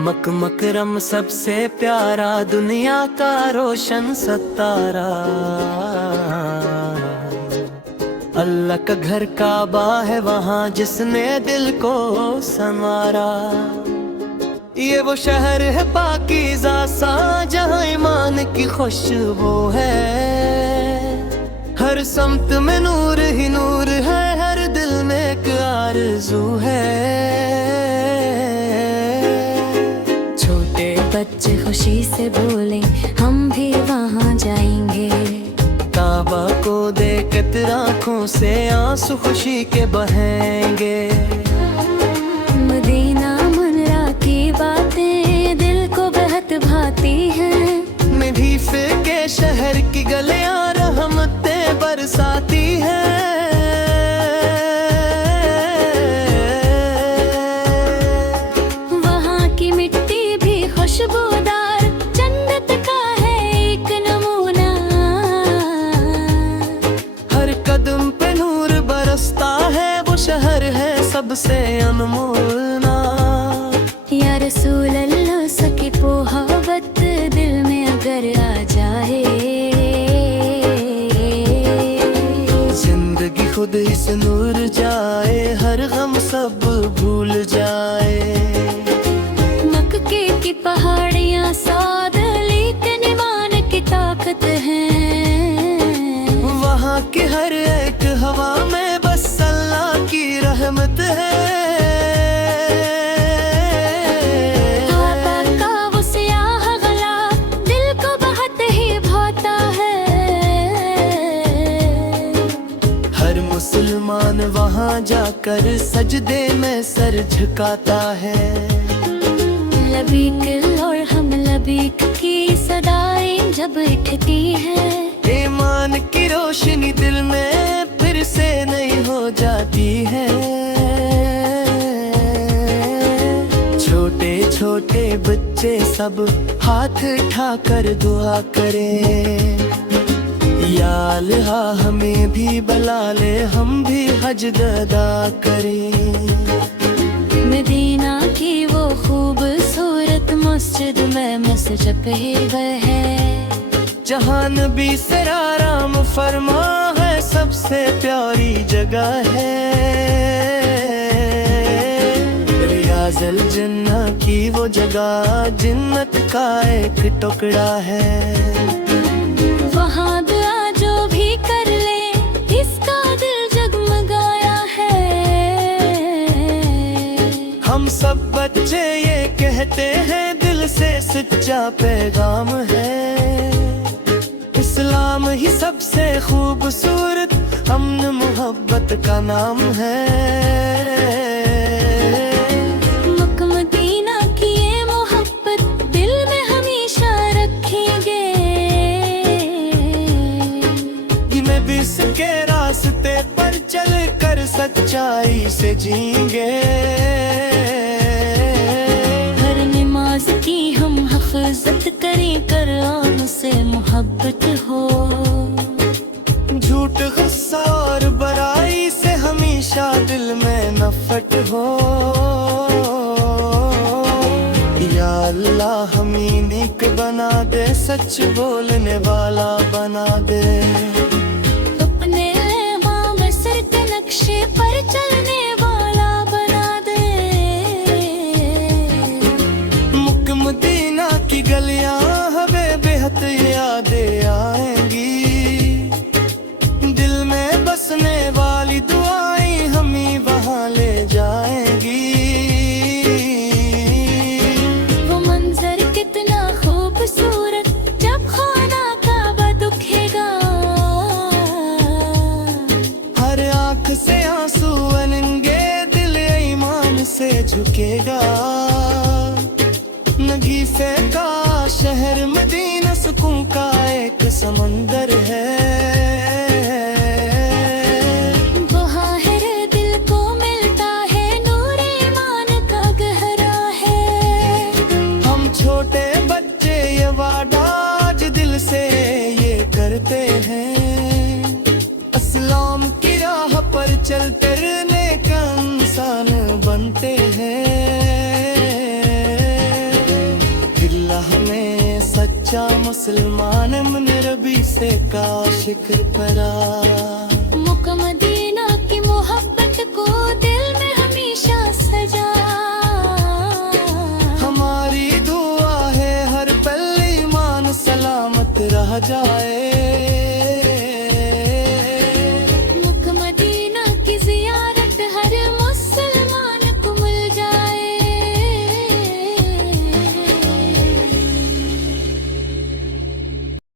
मक मकरम सबसे प्यारा, दुनिया का रोशन सितारा। अल्लाह का घर काबा है वहाँ जिसने दिल को संवारा। ये वो शहर है पाकीज़ा सा जहाँ ईमान की खुशबू है। हर समत में नूर ही नूर है, हर दिल में एक आरज़ू है। छोटे बच्चे खुशी से बोले हम भी वहाँ जाएंगे। काबा को देख आँखों से आंसू खुशी के बहेंगे। मदीना मुनरा की बातें दिल को बहुत भाती हैं। मदीफ के शहर की गलियां रहमतें बरसाती हैं। वहाँ की मिट्टी भी खुशबूदार, जन्नत का है एक नमूना। हर कदम पे नूर बरसता है, वो शहर है सबसे अनमोल ना। या रसूल अल्लाह सकी मोहब्बत दिल में अगर आ जाए। जिंदगी खुद इस नूर जाए, हर गम सब भूल जाए। मक्के की पहाड़ियाँ साद लेकिन ईमान की ताकत है। वहाँ की हर एक हवा में बस अल्लाह की रहमत है। काबा का वो स्याह गला दिल को बहुत ही भाता है। हर मुसलमान वहाँ जाकर सजदे में सर झुकाता है। लबीक और हम लबीक की सदाएं जब उठती है। ईमान की रोशनी दिल में फिर से नहीं हो जाती है। छोटे छोटे बच्चे सब हाथ उठाकर दुआ करें। या अल्लाह हमें भी बुला ले, हम भी हज अदा करें। मदीना की वो खूबसूरत मस्जिद में मस्जिद है। जहाँ नबी से आराम फरमा है, सबसे प्यारी जगह है। रियाज़ुल जन्नह की वो जगह जन्नत का एक टुकड़ा है। वहाँ दुआ जो भी कर ले इसका दिल जगमगाया है। हम सब बच्चे ये कहते हैं दिल से सच्चा पैगाम है। इस्लाम ही सबसे खूबसूरत अमन मोहब्बत का नाम है। मक्का मदीना की ये मोहब्बत दिल में हमेशा रखेंगे। मैं भी इसके रास्ते पर चल कर सच्चाई से जीएंगे। हर नमाज की हम हिफाजत करें, कुरान से मोहब्बत हो। झूठ गुस्सा और बुराई से हमेशा दिल में नफरत हो। या अल्लाह हमें नेक बना दे, सच बोलने वाला बना दे। अपने इमाम सर के नक्शे पर चलने वाला बना दे। मुक्क मदीना की गलियां हमें बेहद यादें आएंगी। दिल में बसने वाली दुआएं हमें वहाँ ले जाएंगी। वो मंजर कितना खूबसूरत जब खाना काबा दिखेगा। हर आँख से आंसू बनेंगे, दिल ईमान से झुकेगा। नगीफे का शहर मदीना सुकून का एक समंदर है। वहाँ हर दिल को मिलता है नूर ईमान का गहरा है। हम छोटे बच्चे ये वादा आज दिल से ये करते हैं। इस्लाम की राह पर चलते नेक इंसान बनते हैं। मुसलमान मन रबी से का शिक्र परा। मुका मदीना की मोहब्बत को दिल में हमेशा सजा। हमारी दुआ है हर पल ईमान सलामत रह जाए।